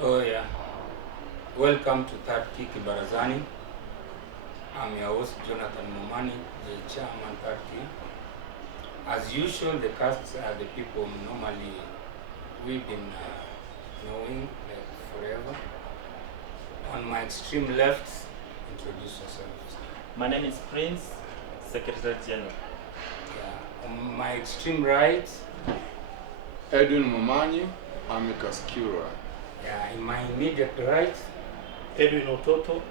Oh yeah, welcome to Third Key Barazani. I'm your host Jonathan Momani, the chairman Third Key. As usual, the casts are the people normally we've been knowing like forever. On my extreme left, introduce yourselves. My name is Prince, Secretary General. Yeah. On my extreme right, Edwin Momanyi, Amicus Cura. yeah, in my immediate right, Edwin Ototo,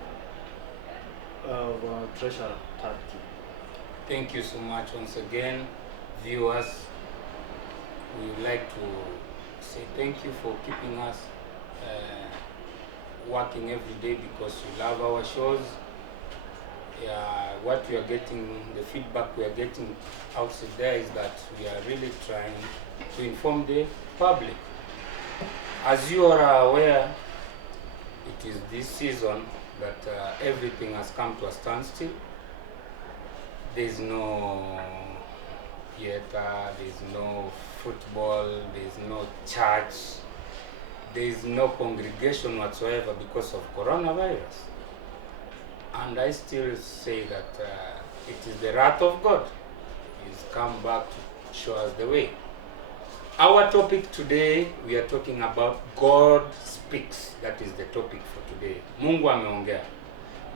Treasurer Turkey. thank you so much once again, viewers. We would like to say thank you for keeping us working every day because you love our shows. Yeah, what we are getting, the feedback we are getting outside there is that we are really trying to inform the public. As you are aware, it is this season that everything has come to a standstill. There is no theater, there is no football, there is no church, there is no congregation whatsoever because of coronavirus. And I still say that it is the wrath of God. He's come back to show us the way. Our topic today, we are talking about God speaks. That is the topic for today. Mungu ameongea.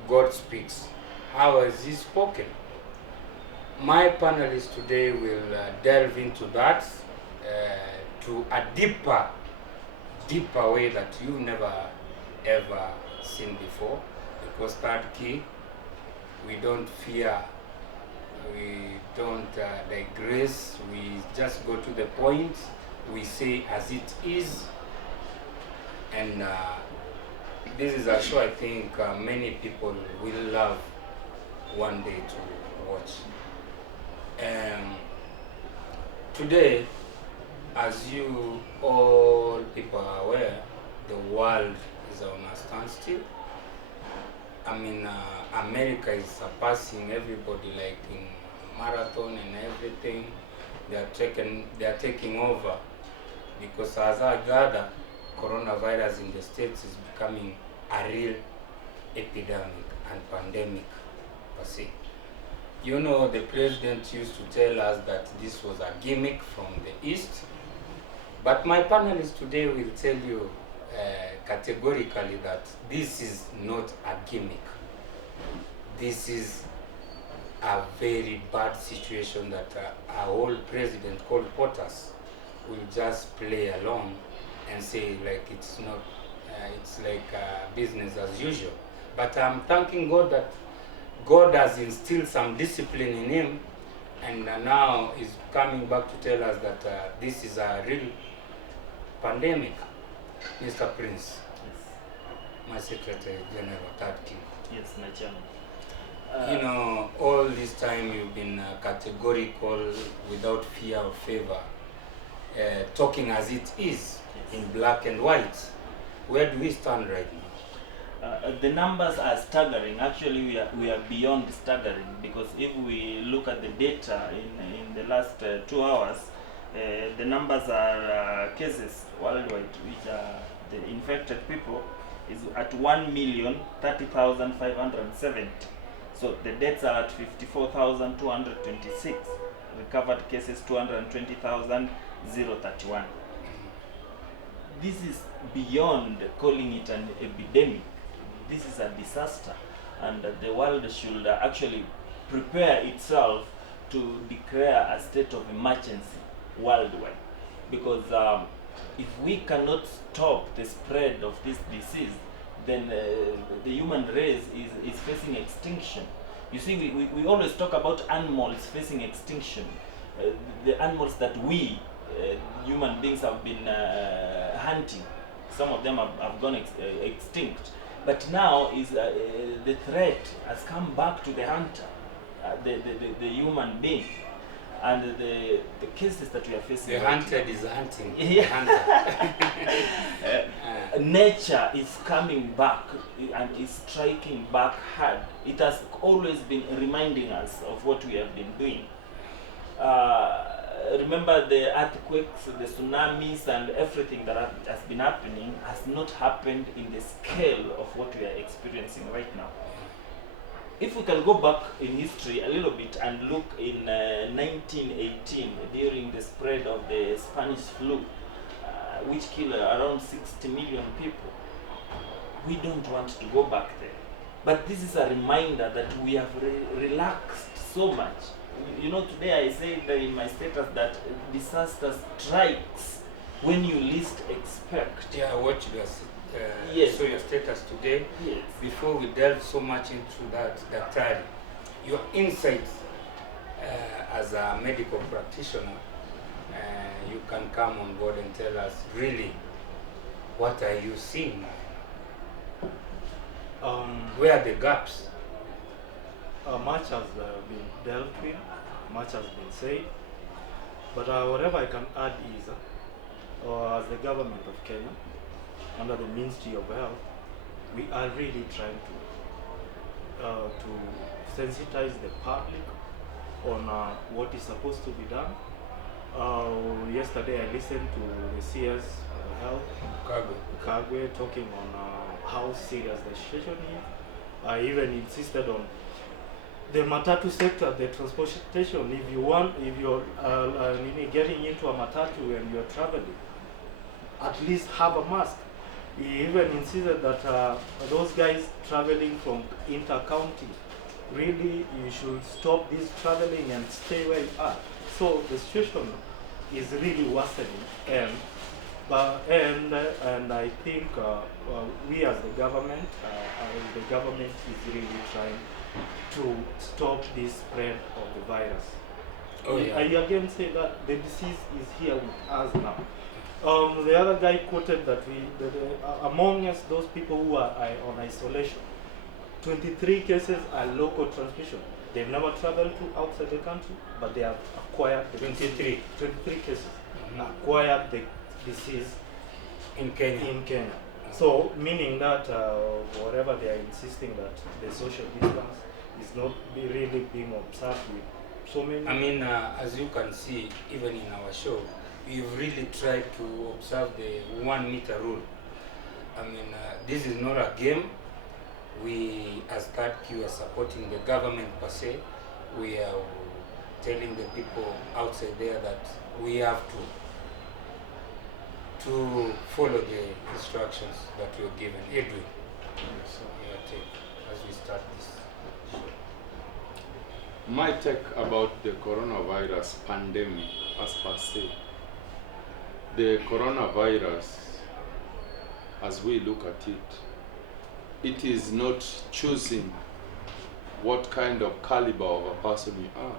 God speaks. How has he spoken? My panelists today will delve into that to a deeper way that you've never ever seen before. Because Third Key, we don't fear, we don't digress, we just go to the point, we say as it is, and this is a show I think many people will love one day to watch. Today, as you all people are aware, the world is on a standstill. I mean, America is surpassing everybody like in marathon and everything. They are taking over because as I gather, coronavirus in the States is becoming a real epidemic and pandemic per se. You know, the president used to tell us that this was a gimmick from the East, but my panelists today will tell you categorically that this is not a gimmick. This is a very bad situation that our old president called Potters will just play along and say like it's not, it's like business as usual. But I'm thanking God that God has instilled some discipline in him, and now is coming back to tell us that this is a real pandemic. Mr. Prince, my Secretary General Third Key. Yes, my chairman. You know, all this time you've been categorical, without fear or favor, talking as it is, in black and white. Where do we stand right now? The numbers are staggering. Actually, we are beyond staggering, because if we look at the data in the last 2 hours, the numbers are cases worldwide, which are the infected people, is at 1,030,570. So the deaths are at 54,226. Recovered cases 220,031. This is beyond calling it an epidemic. This is a disaster, and the world should actually prepare itself to declare a state of emergency worldwide, because if we cannot stop the spread of this disease, then the human race is facing extinction. You see, we always talk about animals facing extinction, the animals that we human beings have been hunting. Some of them have gone extinct, but now is the threat has come back to the hunter, the human being. And the cases that we are facing, The hunted is hunting. Yeah. The hunter. nature is coming back and is striking back hard. It has always been reminding us of what we have been doing. remember the earthquakes, the tsunamis, and everything that has been happening has not happened in the scale of what we are experiencing right now. If we can go back in history a little bit and look in 1918, during the spread of the Spanish flu, which killed around 60 million people, we don't want to go back there. But this is a reminder that we have relaxed so much. You know, today I said in my status that disaster strikes when you least expect. Yeah, I watched your Yes. saw your status today. Yes. Before we delve so much into that, Daktari, your insights as a medical practitioner, you can come on board and tell us really what are you seeing? Where are the gaps? Much has been dealt with, much has been said, but whatever I can add is, as the government of Kenya, under the Ministry of Health, we are really trying to sensitize the public on what is supposed to be done. Yesterday I listened to the CS Health, Kagwe, talking on how serious the situation is. I even insisted on the matatu sector, the transportation. If you're getting into a matatu and you're traveling, at least have a mask. He even insisted that those guys traveling from inter-county, really you should stop this traveling and stay where you are. So the situation is really worsening, and I think we as the government is really trying to stop this spread of the virus. Oh, yeah. I again say that the disease is here with us now. The other guy quoted that among us, those people who are on isolation, 23 cases are local transmission. They've never traveled to outside the country, but they have acquired the 23 cases, acquired the disease in Kenya. So, meaning that whatever they are insisting that the social distance is not really being observed with so many. I mean, as you can see, even in our show, we've really tried to observe the 1 meter rule. I mean, this is not a game. We, as THQ, are supporting the government per se. We are telling the people outside there that we have to follow the instructions that we're given. Edwin, so your take as we start this show. My take about the coronavirus pandemic as per se. The coronavirus, as we look at it, it is not choosing what kind of caliber of a person you are.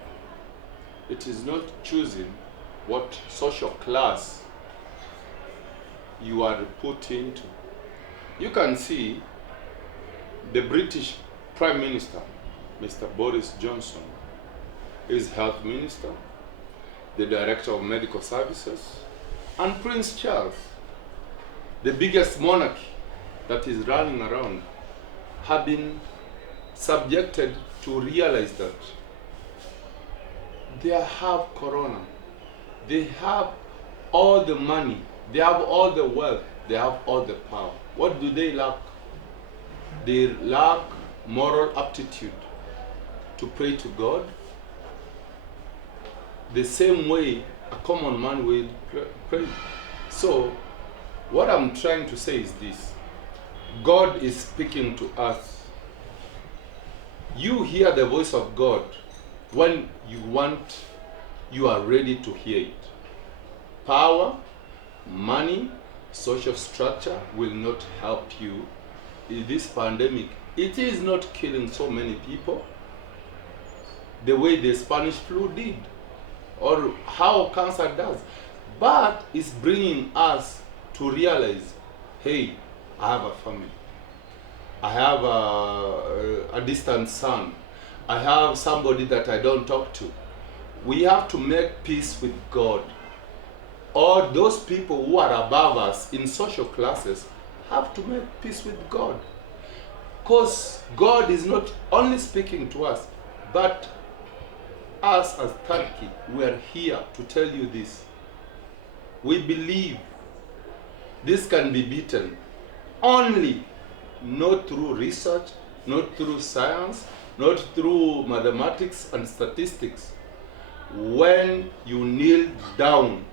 It is not choosing what social class you are put into. You can see the British Prime Minister, Mr. Boris Johnson, is Health Minister, the Director of Medical Services, and Prince Charles, the biggest monarchy that is running around, have been subjected to realize that they have corona. They have all the money, they have all the wealth, they have all the power. What do they lack? They lack moral aptitude to pray to God the same way a common man will pray. So, what I'm trying to say is this. God is speaking to us. You hear the voice of God when you are ready to hear it. Power, money, social structure will not help you in this pandemic. It is not killing so many people the way the Spanish flu did, or how cancer does, but it's bringing us to realize, hey, I have a family, I have a distant son, I have somebody that I don't talk to. We have to make peace with God. All those people who are above us in social classes have to make peace with God, because God is not only speaking to us, but us as Turkey, we are here to tell you this. We believe this can be beaten only not through research, not through science, not through mathematics and statistics. When you kneel down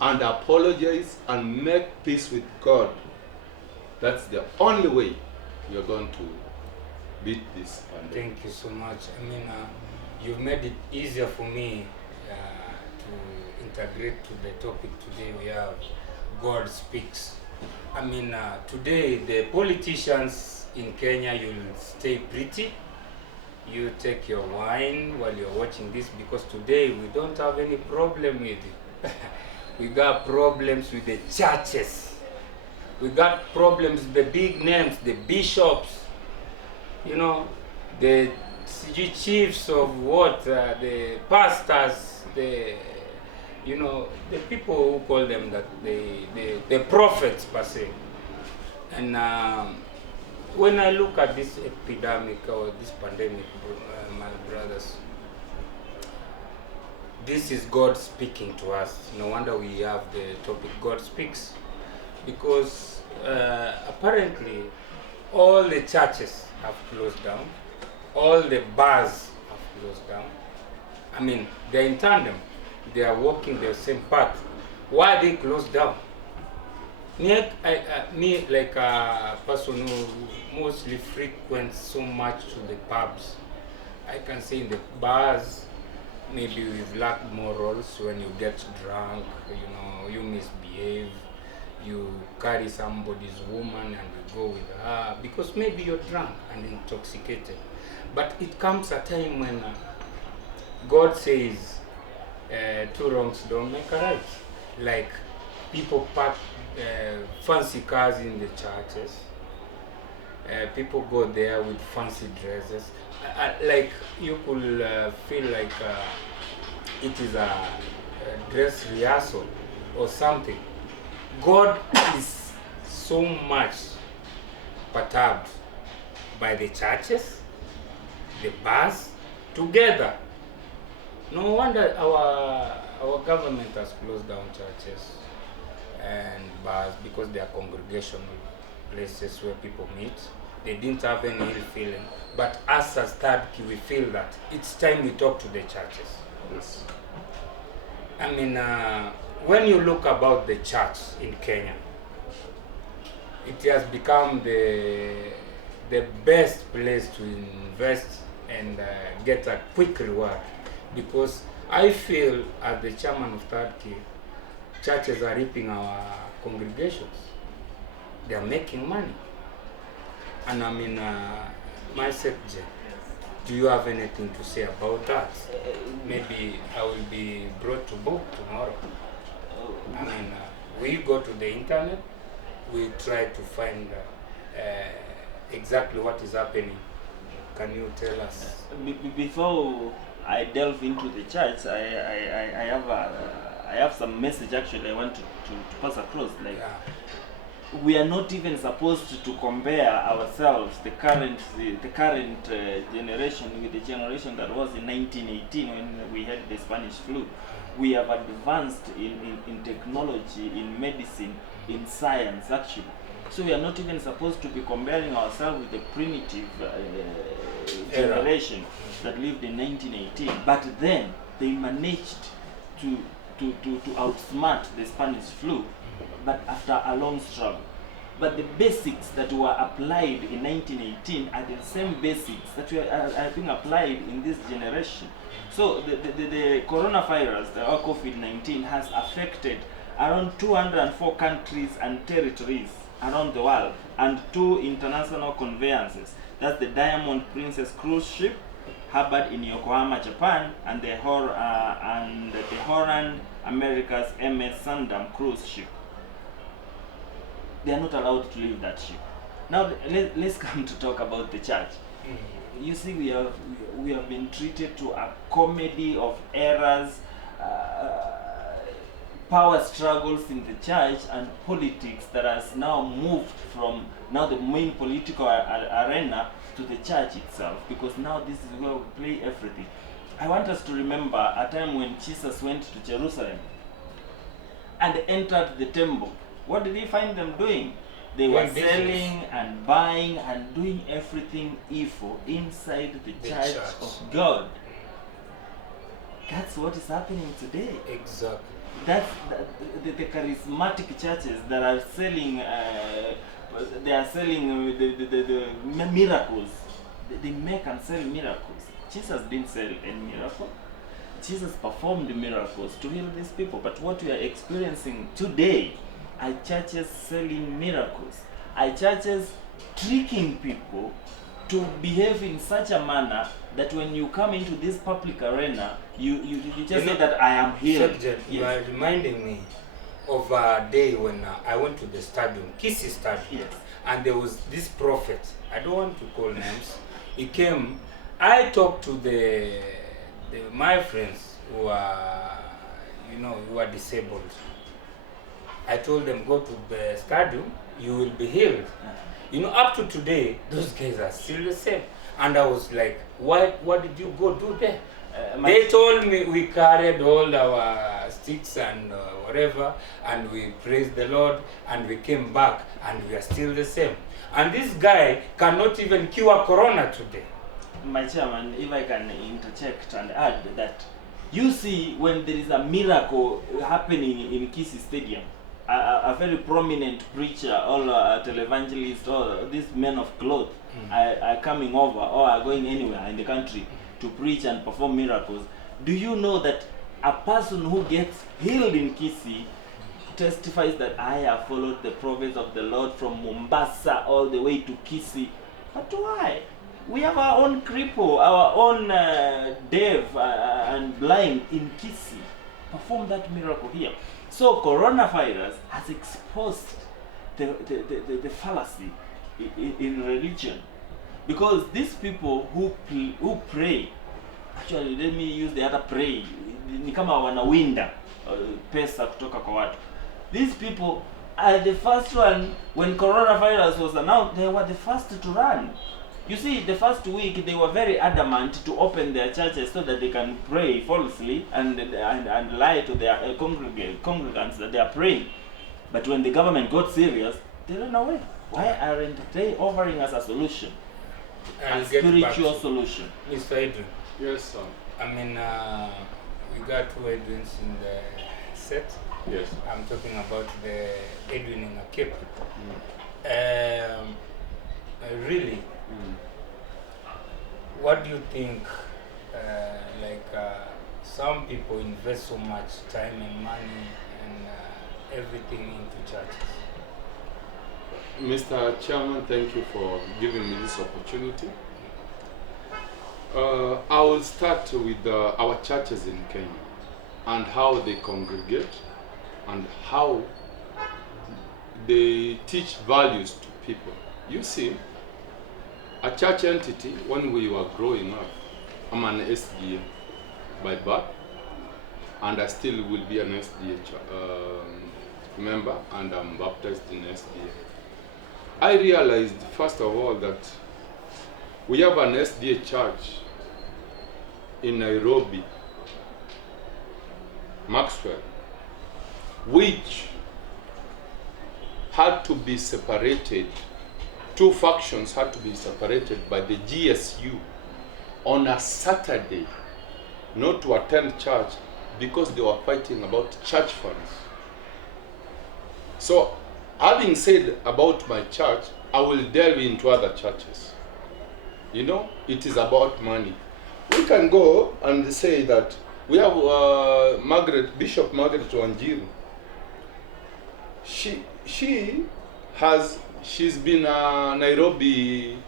and apologize and make peace with God, that's the only way you're going to beat this pandemic. Thank you so much. I mean, you've made it easier for me to integrate to the topic today. We have God speaks. I mean, today the politicians in Kenya, you'll stay pretty. You take your wine while you're watching this, because today we don't have any problem with it. We got problems with the churches. We got problems with the big names, the bishops, you know, the chiefs of what, the pastors, the, you know, the people who call them that, the prophets per se. And when I look at this epidemic or this pandemic, my brothers, this is God speaking to us. No wonder we have the topic God speaks, because apparently all the churches have closed down, all the bars have closed down. I mean, they're in tandem, they are walking the same path. Why they closed down? Me, like a person who mostly frequents so much to the pubs, I can say in the bars, maybe we've lacked morals. When you get drunk, you know, you misbehave, you carry somebody's woman and you go with her because maybe you're drunk and intoxicated. But it comes a time when God says, two wrongs don't make a right. Like, people park fancy cars in the churches. People go there with fancy dresses. Like, you could feel like it is a dress rehearsal or something. God is so much perturbed by the churches, the bars, together. No wonder our government has closed down churches and bars, because they are congregational places where people meet. They didn't have any ill feeling. But us as Turkey, we feel that it's time we talk to the churches. Yes. I mean, when you look about the church in Kenya, it has become the best place to invest and get a quick reward, because I feel, as the chairman of Turkey, churches are reaping our congregations. They are making money. And I mean, my secretary, do you have anything to say about that? Maybe I will be brought to book tomorrow. I mean, we go to the internet, we try to find exactly what is happening. Can you tell us? Before I delve into the church, I have some message actually I want to pass across. Like, we are not even supposed to compare ourselves, the current generation, with the generation that was in 1918 when we had the Spanish flu. We have advanced in technology, in medicine, in science actually. So we are not even supposed to be comparing ourselves with the primitive generation that lived in 1918. But then they managed to outsmart the Spanish flu, but after a long struggle. But the basics that were applied in 1918 are the same basics that are being applied in this generation. So the coronavirus, the COVID-19, has affected around 204 countries and territories around the world, and 2 international conveyances. That's the Diamond Princess cruise ship, harbored in Yokohama, Japan, and the Horan America's MS Sundam cruise ship. They are not allowed to leave that ship. Now let's come to talk about the church. You see, we have been treated to a comedy of errors, power struggles in the church, and politics that has now moved from now the main political arena to the church itself, because now this is where we play everything. I want us to remember a time when Jesus went to Jerusalem and entered the temple. What did he find them doing? They were selling and buying and doing everything evil inside the church of God. That's what is happening today. Exactly. That's the charismatic churches that are selling. They are selling the miracles. They make and sell miracles. Jesus didn't sell any miracle. Jesus performed miracles to heal these people. But what we are experiencing today are churches selling miracles. Are churches tricking people to behave in such a manner that when you come into this public arena, you just say that I am healed. Subject, yes. You are reminding me of a day when I went to the stadium, Gusii Stadium, yes. And there was this prophet. I don't want to call names. He came. I talked to my friends who are, who are disabled. I told them, go to the stadium, you will be healed. Up to today, those guys are still the same. And I was like, what did you go do there? They told me we carried all our sticks and whatever, and we praised the Lord, and we came back, and we are still the same. And this guy cannot even cure corona today. My chairman, if I can interject and add that, you see, when there is a miracle happening in Gusii Stadium, a very prominent preacher or a televangelist or these men of cloth are coming over or are going anywhere in the country to preach and perform miracles. Do you know that a person who gets healed in Gusii testifies that I have followed the prophets of the Lord from Mombasa all the way to Gusii? But why? We have our own cripple, our own deaf and blind in Gusii. Perform that miracle here. So coronavirus has exposed the fallacy in religion, because these people who pray, actually let me use the other pray, ni kama wanawinda pesa kutoka kwa watu. These people are the first one. When coronavirus was announced, they were the first to run. You see, the first week they were very adamant to open their churches so that they can pray falsely and lie to their congregants that they are praying. But when the government got serious, they ran away. Why aren't they offering us a solution? A spiritual solution. Mr. Adrian. Yes, sir. I mean, we got two Edwins in the set. Yes. I'm talking about the Edwin in a cape. Really, what do you think? Some people invest so much time and money and everything into churches. Mr. Chairman, thank you for giving me this opportunity. I will start with our churches in Kenya and how they congregate and how they teach values to people. You see, a church entity, when we were growing up, I'm an SDA by birth, and I still will be an SDA member, and I'm baptized in SDA. I realized, first of all, that we have an SDA church in Nairobi, Maxwell, which had to be separated. Two factions had to be separated by the GSU on a Saturday, not to attend church, because they were fighting about church funds. So, having said about my church, I will delve into other churches. It is about money. We can go and say that we have Bishop Margaret Wanjiru. She's been a Nairobi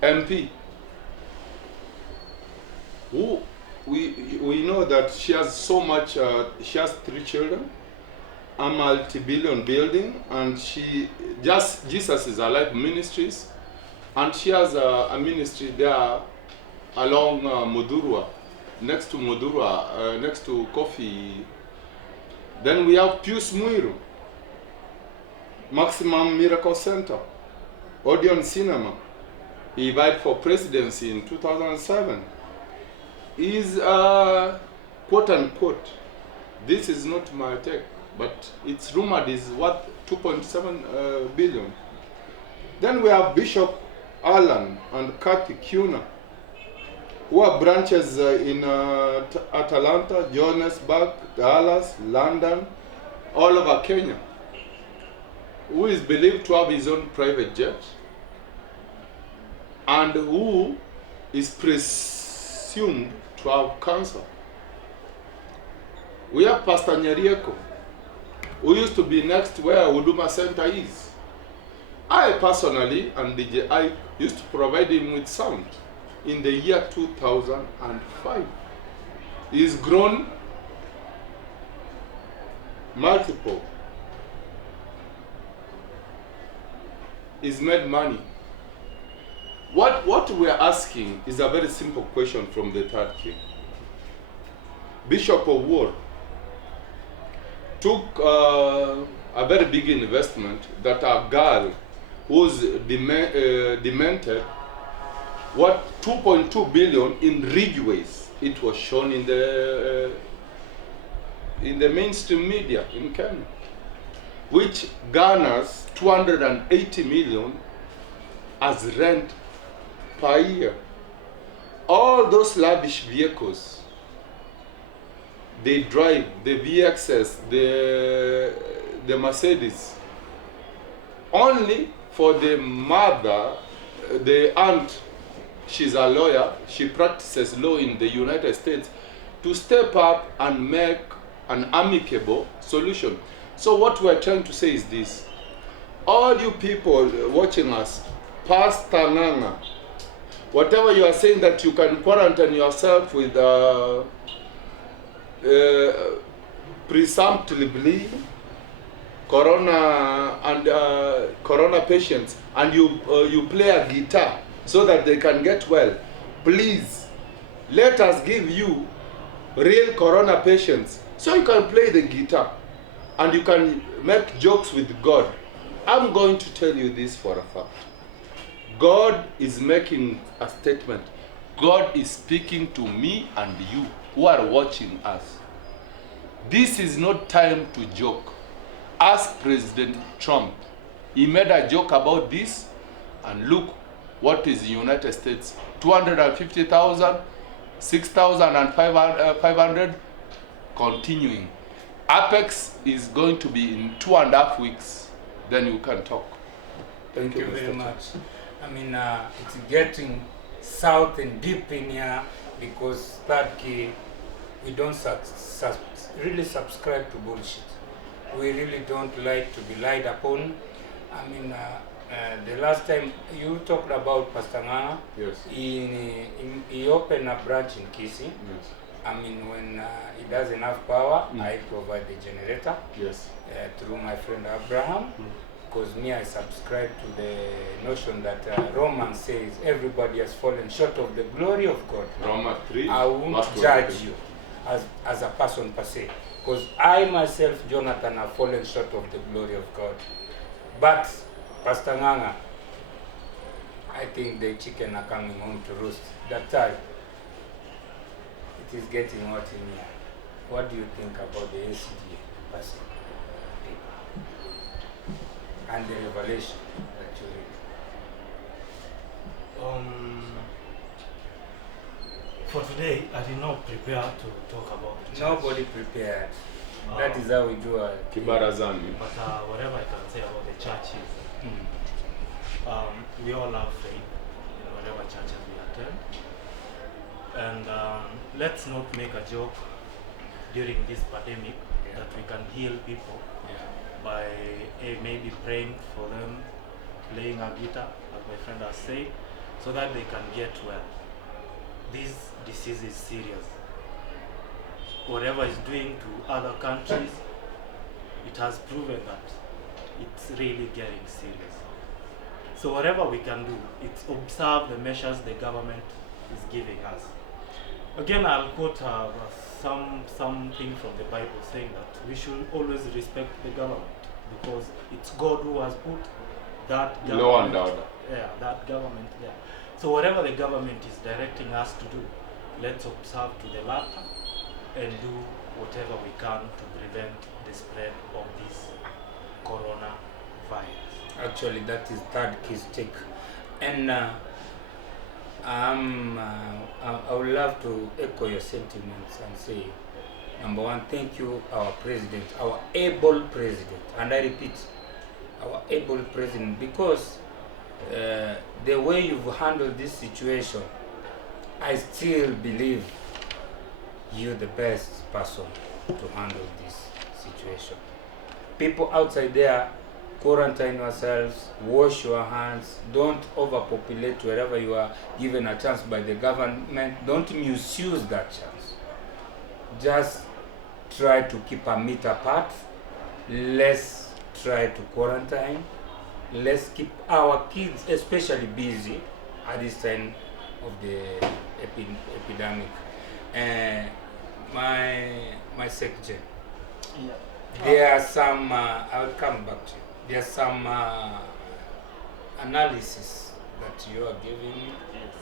MP. We know that she has so much, she has 3 children, a multi-billion building, and Jesus is Alive Ministries, and she has a ministry there along Mudurwa, next to Mudurwa, next to Coffee. Then we have Pius Muiru, Maximum Miracle Center, Odeon Cinema. He vied for presidency in 2007. is quote unquote, this is not my take, but it's rumored is worth 2.7 billion. Then we have Bishop Alan and Kathy Kuna, who have branches in Atlanta, Johannesburg, Dallas, London, all over Kenya, who is believed to have his own private jet, and who is presumed to have cancer. We have Pastor Nyerieko, who used to be next where Huduma Center is. I personally and DJ I used to provide him with sound in the year 2005. He's grown multiple. He's made money. What we're asking is a very simple question from the third king. Bishop of War took a very big investment that a girl who's demented, what 2.2 billion in ridgeways. It was shown in the mainstream media in Kenya, which garners 280 million as rent per year. All those lavish vehicles they drive, the VXS, the Mercedes, only for the mother, the aunt, she's a lawyer, she practices law in the United States, to step up and make an amicable solution. So what we're trying to say is this: all you people watching us, Pastor Nganga, whatever you are saying that you can quarantine yourself with presumptively corona and corona patients, and you play a guitar so that they can get well, please let us give you real corona patients so you can play the guitar and you can make jokes with God. I'm going to tell you this for a fact. God is making a statement. God is speaking to me and you who are watching us. This is not time to joke. Ask President Trump. He made a joke about this, and look what is the United States: 250,000, 6,500, continuing. Apex is going to be in 2.5 weeks. Then you can talk. Thank you very much. I mean, it's getting south and deep in here because that key, we don't really subscribe to bullshit. We really don't like to be lied upon. I mean, the last time you talked about Pastor Nganga, Yes. he opened a branch in Kisii. Yes. I mean, when he doesn't have power, I provide the generator Yes. through my friend Abraham. Because me, I subscribe to the notion that Romans says everybody has fallen short of the glory of God. Romans 3. I won't judge you as a person per se, because I myself, Jonathan, have fallen short of the glory of God. But Pastor Nganga, I think the chicken are coming home to roost. That time, it is getting hot in here. What do you think about the ACD person? And the revelation that you read? For today, I did not prepare to talk about the church. Nobody prepared. That is how we do our Kibarazani. But whatever I can say about the church is, we all have faith in whatever churches we attend. And let's not make a joke during this pandemic that we can heal people by maybe praying for them, playing a guitar, as my friend has said, so that they can get well. This disease is serious. Whatever it's doing to other countries, it has proven that it's really getting serious. So whatever we can do, it's observe the measures the government is giving us. Again, I'll quote something from the Bible saying that we should always respect the government because it's God who has put that government, law and order. that government there. So whatever the government is directing us to do, let's observe to the latter and do whatever we can to prevent the spread of this coronavirus. Actually, that is third key stick. And I would love to echo your sentiments and say, number one, thank you, our president, our able president. And I repeat, our able president, because the way you've handled this situation, I still believe you're the best person to handle this situation. People outside there, quarantine yourselves, wash your hands, don't overpopulate wherever you are given a chance by the government. Don't misuse that chance. Just try to keep a meter apart. Let's try to quarantine. Let's keep our kids especially busy at this time of the epidemic. My section. Yeah. There are some, I will come back to you. There's some analysis that you are giving me. Yes.